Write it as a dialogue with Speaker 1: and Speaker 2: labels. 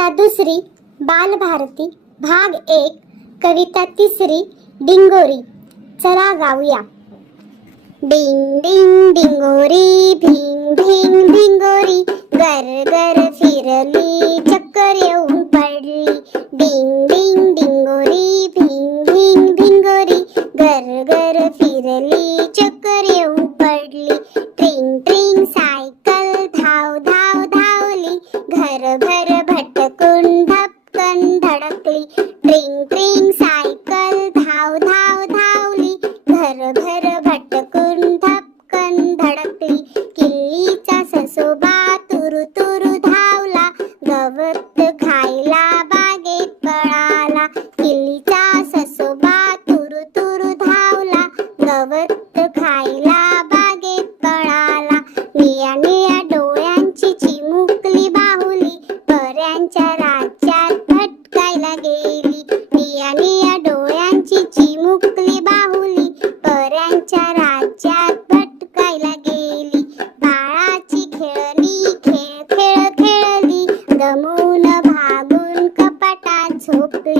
Speaker 1: कविता दुसरी बालभारती भाग एक कविता तिसरी डिंगोरी. चला गाऊया. डिंग डिंग डिंगोरी भिंग भिंग भिंगोरी गर गर फिरली चक्कर येऊन पडली. डिंग डिंग डिंगोरी भिंग भिंग भिंगोरी गर गर फिरली चक्कर येऊन पडली. ट्रिंग ट्रिंग घर भर भटकून धपकन धडकली किल्लीचा ससोबा तुरु तुरु धावला. गवत खायला बागेत पळाला. किल्लीचा ससोबा तुरु तुरु धावला. गवत खायला बागेत पळाला. निया निया डोळ्यांची चिमुकली बाहुली. पऱ्यांच्या राज्या hope they